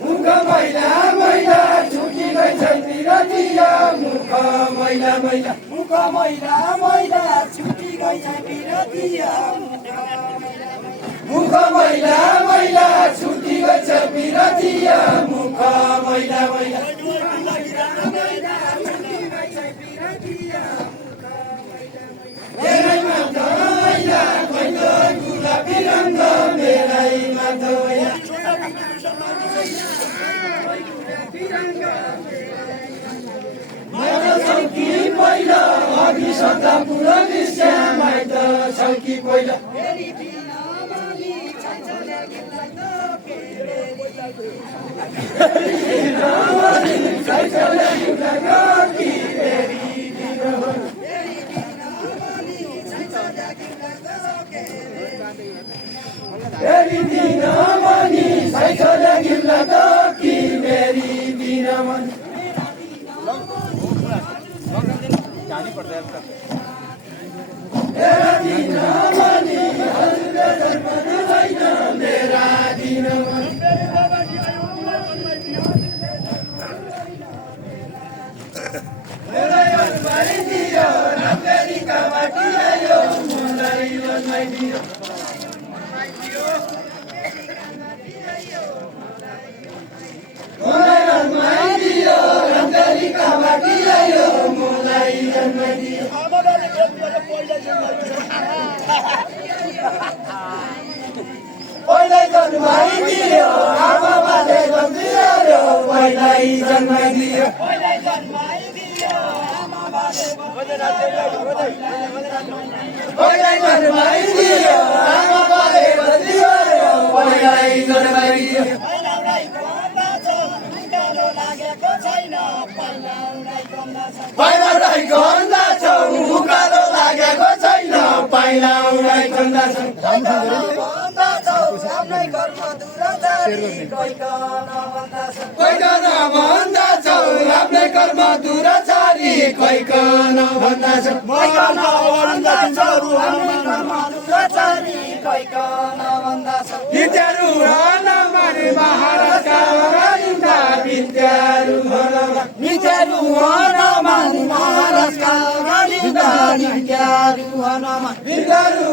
मुख मैला मैला छुटी गइछ बिरतिया मुख मैला मैला मुख मैला मैला छुटी गइछ बिरतिया मुख मैला मैला छुटी गइछ बिरतिया मुख मैला मैला मेरैमा धोइला कैलो गुलाबी रङ्ग मेरैमा धोइला माइत छौकी पहिला अघि सता पुरानी श्यामाइत छौकी पहिला मेरी दिनमणि साइकल गिल्ला कि मेरी दिनमणि मेरा दिनमणि हजुरले जन्म दिँदैन मेरा दिनमणि मेरा जन्माइदियो अमेरिका बाटी आयो मलाई जन्माइदियो मलाई जन्माइदियो अमेरिका बाटी आयो मलाई जन्माइदियो पहिल्यै जन्माइदियो आमा बाले जन्मिदियो पहिल्यै जन्माइदियो पहिल्यै जन्माइदियो आमा बाले जन्मिदियो पहिल्यै जन्माइदियो पहिलाउलाई गन्दा छौ उकालो लागेको छैन पहिलाउलाई गन्दा छौ कोइकन भन्दा छौ आफ्नै कर्म दुराचारी कोइकन भन्दा छौ विद्यारू नमाने महाराजका अगाडिका विद्यारू विद्यारू नमाने महाराजका अगाडिका विद्यारू विद्यारू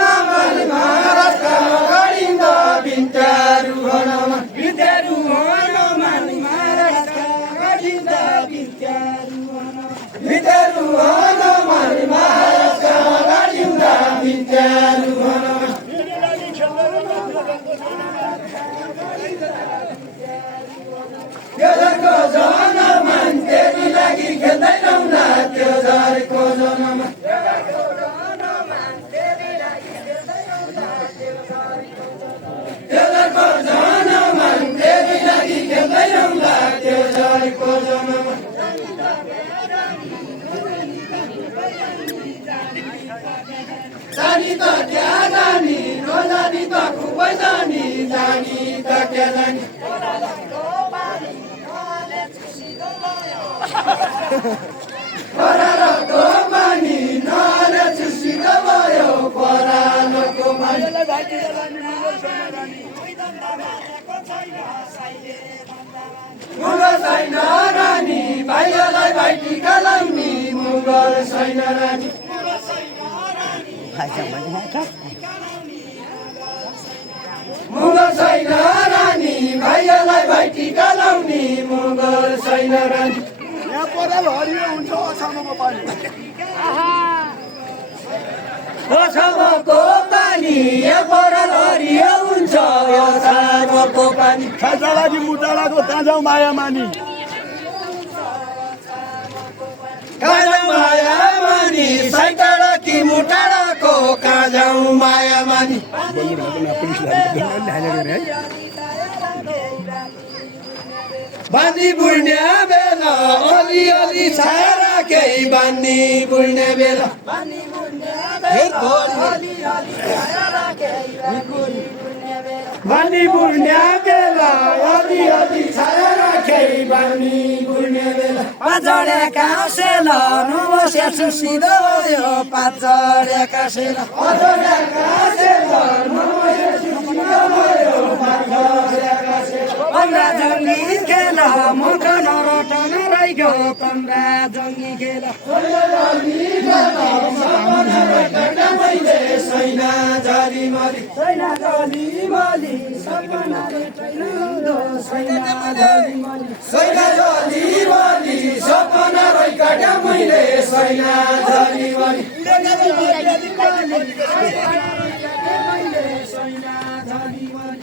नमाने महाराजका अगाडिका विद्यारू विद्यारू नमाने महाराजका अगाडिका विद्यारू विद्यारू नमाने महाराजका अगाडिका विद्यारू त्यो झरको जनमान तेरी लागि खेल्दैनौ न त्यो झरको जनमान त्यो झरको जनमान तेरी लागि खेल्दैनौ न त्यो झरको जनमान जानी त त्यहाँ जानी नजानी त खुबै जानी जानी त त्यहाँ जानी परालको पानी नले चुसिलो भयो परालको पानी मुगल छैन रानी भाइलाई भाइटिका लाउने मुगल छैन रानी मुगल छैन रानी भाइलाई भाइटिका लाउने मुगल छैन रानी यहाँ पराल हरियो हुन्छ अछामको पानी अछामको पानी यहाँ पराल हरियो हुन्छ अछामको पानी खाजा लागि मुटालाको कहाँ जाउँ माया मानी कहाँ जाउँ माया मानी सैटाडा कि मुटाडाको कहाँ जाउँ माया मानी बानी बुढ्ने बेला अलि अलि छाया केही बानी बुढ्ने बेला बानी बुढ्ने बेला अलि अलि छाया केही बानी बुढ्ने बेला पाचडेका सेल नमस्या सुसिदो यो पाचडेका सेल पाचडेका सेल नमस्या सुसिदो यो पाचडेका सेल मखन रटन रैगो तम्रा जङ्गी खेल सैना झरी मरी सैना झली मली सपनाले टैलुदो सैना झली मली सैना झरी मरी सपना रैकाटा मैले सैना झरी मरी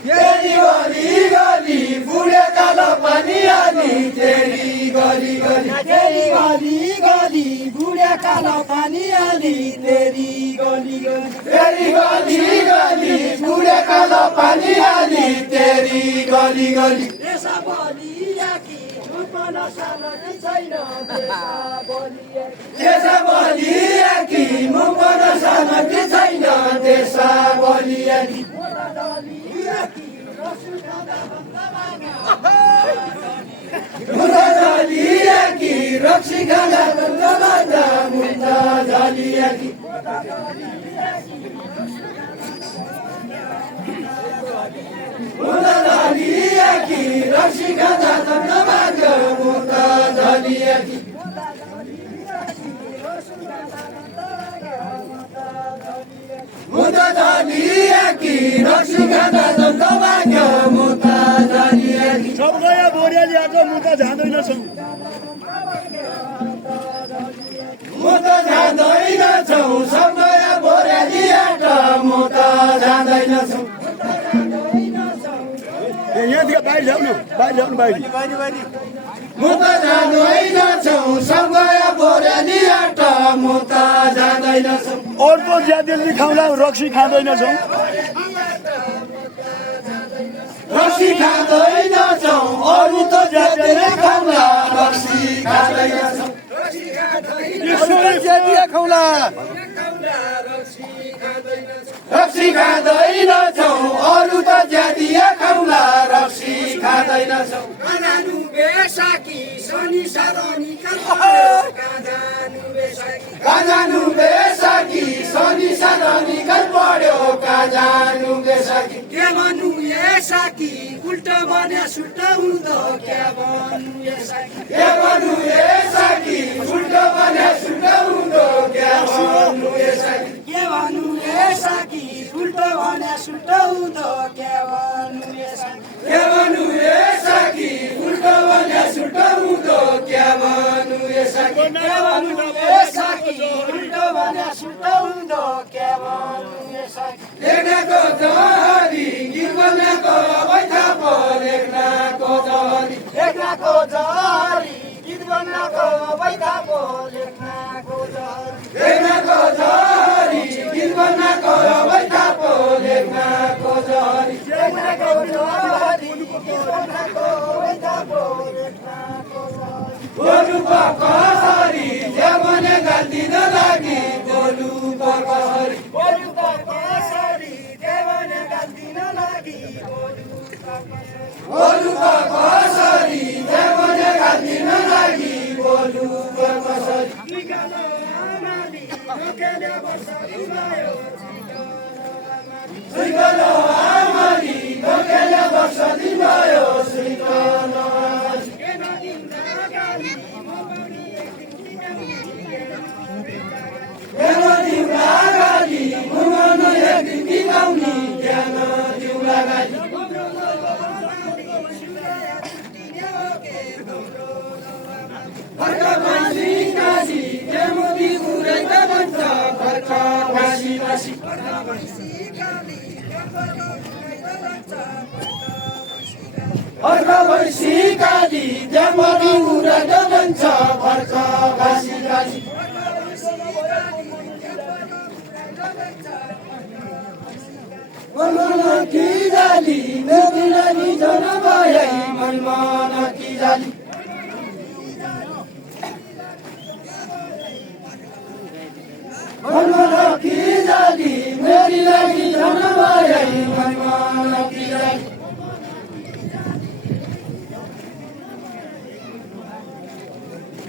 तेरी गली गली बुढे कालो पानी आली तेरी गली गली तेरी गली गली बुढा कालो पानी आली तेरी गली गली तेरी गली गली बुढे कालो पानी आली तेरी गली गली देशा बलियाकी रूपन सालकी छैन देशा देशा बलियाकी बलियाकी मुपन सामग्री छैन देशा बलियाकी मुद्दा झलियाकी रक्सी खाँदा भन्दा मुद्दा झलियाकी मुद्दा झलियाकी रक्सी खाँदा भन्दा मुद्दा झलियाकी मुद्दा झलियाकी रक्सी खाँदा भन्दा मुद्दा झलियाकी सब गया बोरियाली आज मुद्दा जाँदैनछौँ मुद्दा जाँदैनछौँ सब नयाँ बोरालीबाट मुद्दा जाँदैनछौँ यहाँदेखि बाहिर ल्याउनु बाहिर ल्याउनु बाहिर मुद्दा जाँदैनछौँ सब नयाँ बोरालीबाट मुद्दा जाँदैनछौँ अर्को ज्यादेली खाउँला रक्सी खाँदैनछौँ रक्सी खाँदैनछौँ अरू त ज्यादै खाउँला रक्सी खाँदैनछौँ खाउँला रक्सी खाँदैनछौँ अरू त ज्यादिया खाउँला रक्सी खाँदैनछौँ काजानु बेसाकी शनि सारनी काजानु बेसाकी शनि सानो निकल पढ्यो काजानु बेसाकी के भन्नु साकी उल्टा भने सुल्टा हुँदो क्या भन्नु साकी के भन्नु साकी उल्टो भने सुल्टो हुँदो क्या भन्नु साकी के भन्नु साकी उल्टो भने सुल्टो हुँदो क्या भन्नु साकी के भन्नु साकी उल्टो भने सुल्टो हुँदो क्या भन्नु साकी के भन्नु साकी उल्टो भने सुल्टो हुँदो क्या भन्नु साकी लेख्नाको जहरी गीत बन्नाको बैठापो लेख्नाको जहरी लेख्नाको जहरी गीत बन्नाको बैठापो लेख्नाको जहरी लेख्नाको जहरी गीत बन्नाको बैठापो लेख्नाको जहरी लेख्नाको जहरी गीत बन्नाको बैठापो लेख्नाको जहरी बोलुको कहरी जे भने गल्ती नलागी बोलुको कहरी बोलुको कसरी देवने गल्ती नलागी बोलुको बोलुको कसरी जे भने गल्ती नलागी बोलुको कसरी निकालो आमाली नकेले बसरी भयो सुइकलो आमाली नकेले वर्ष दिन भयो सुइकलो आमाली के नदिन्दा गाली ज्ञान दिउला गाली मुगन एक दिन बिगाउनी ज्ञान दिउला गाली फर्क बासी काशी जेमोदी उराइ त भन्छ फर्क बासी बासी फर्क भैसी काली जेमोदी उराइ त भन्छ फर्क बासी बासी मनमन की जाली मेरी लागि जन भए मनमन की जाली मनमन की जाली मेरी लागि जन भए मनमन की जाली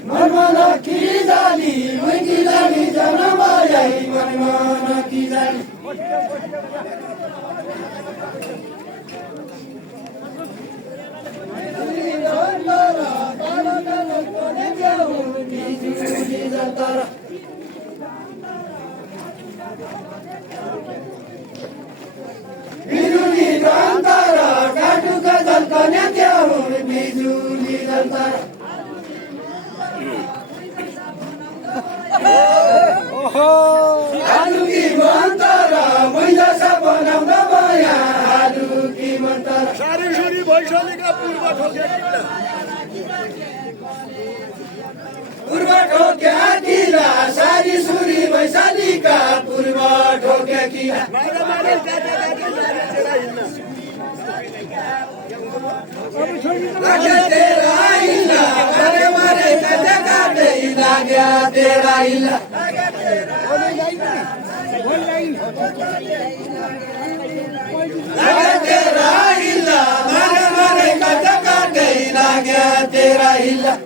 मनमन की जाली मेरी लागि जन भए मनमन की जाली पूर्व ठोक्या किला सारी सुरी वैशालीका पूर्व ठोक्या किला लाग्या तेरा हिला मारे मारे कटे काटे लाग्या तेरा हिला लाग्या तेरा हिला मारे मारे कटे काटे लाग्या तेरा हिला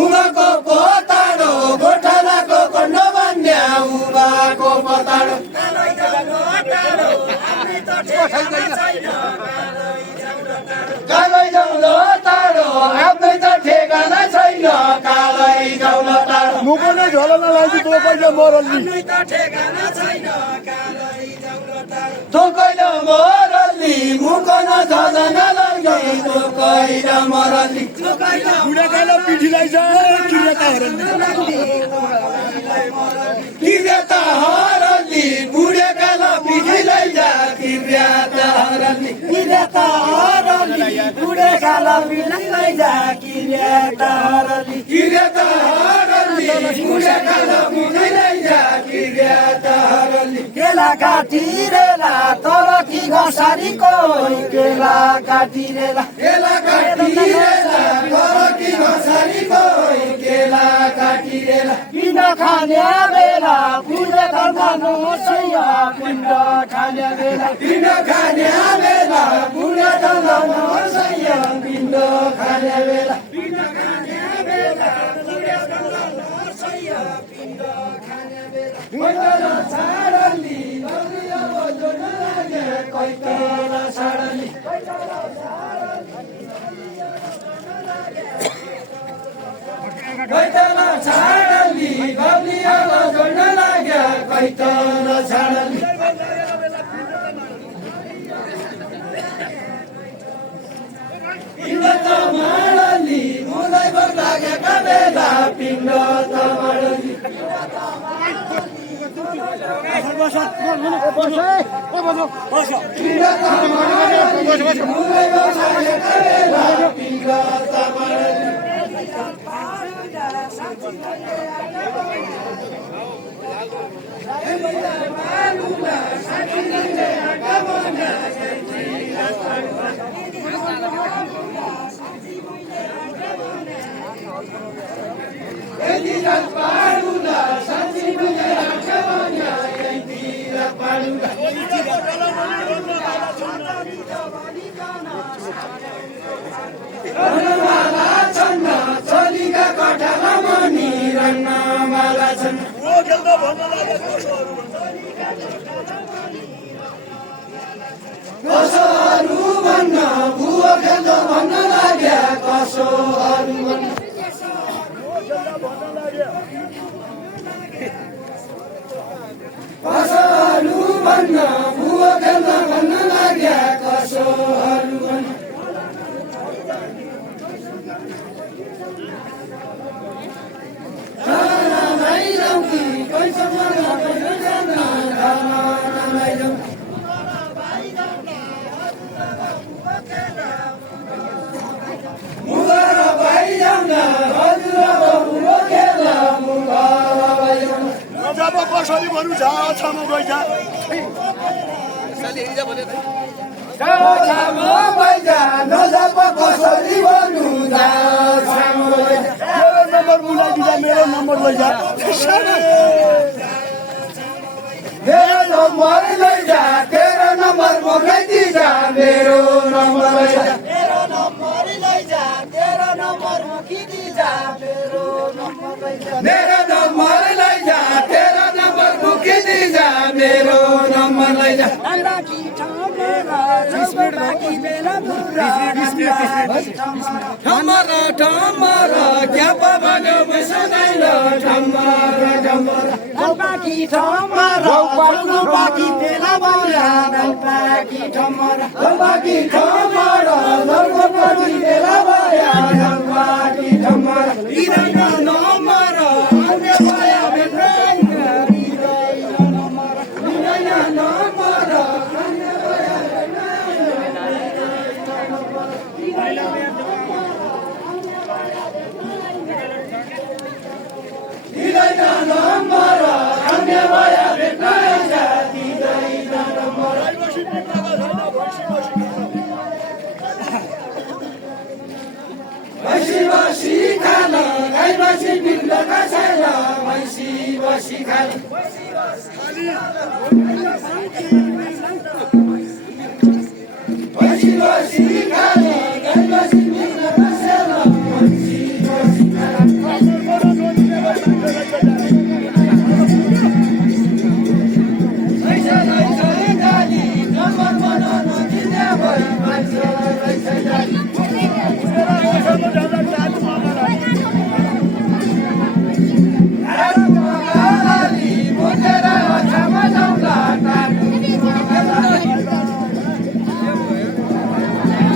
उमाको पोताडो गोठालाको कन्डो बन्या उमाको पोताडो कालै जाउलो टाढो आफ्नै त ठेगाना छैन कालै जाउलो टाढो म पनि झोला लागि तँ कहिले मरल्ली तँ कहिले मरल्ली मुकन झझन लगी तँ कहिले मरल्ली बुढाकालो पिठीलाई जा किराता हरल्ली किराता हरल्ली बुढाकालो पिठीलाई जा किराता हरल्ली किराता हरल्ली बुढेकालो पिठीलाई जा किराता हरल्ली किराता हरल्ली बुढाकालो पिठीलाई जा किराता हरल्ली केला काटिरेला तर कि घसारीको केला काटिरेला केला काटिरेला गरकी घसारीको केला काटिरेला पिण्ड खाने बेला पुण्य धर्म नहोस् पिण्ड खाने बेला पिण्ड खाने बेला पुण्य धर्म नहोस् पिण्ड खाने बेला पिण्ड खाने बेला पुण्य धर्म नहोस् पिण्ड खाने बेला कोइतल छाडली लग्यो जोड्न लागे कोइतल छाडली कोइतल छाडली लग्यो जोड्न लागे कोइतल छाडली पिण्ड त माडली मुलै बर लागेका बेला पिण्ड त माडली पिण्ड त माडली मुलै बर लागेका बेला पिण्ड त माडली चलीका कठाला मनी रन्नमाला छन् कसोहरू भन्न भुवो खेल्दो भन्न लाग्या कसोहरू भन्न कसोहरू भन्न भुवो खेल्दो भन्न लाग्या कसोहरू भन्न कसरी भन्नु छामा गइजा मेरो नम्बर मिलाइदिजा मेरो नम्बर लैजा मेरो नम्बर लैजा तेरो नम्बर मोगाइदिजा मेरो नम्बर लैजा मेरो नम्बर लैजा तेरो नम्बर मुकिदिजा मेरो नम्बर लैजा मेरो नम्बर लैजा तेरो नम्बर मुकिदिजा मेरो नम्बर लैजा बाँकी ठमरा बाँकी बेला बुरा ठमरा ठमरा क्या पाबानो बसदैन ठमरा ठमरा बाँकी ठमरा बाँकी बेला बुरा बाँकी ठमरा बाँकी ठमरा लर्को पनि बेला भया बाँकी ठमरा इदैन नम्बर अन्य भया भेट्दैन इदैन नम्बर पछि बिग्ल कसैला भैँसी बसी खाली खाली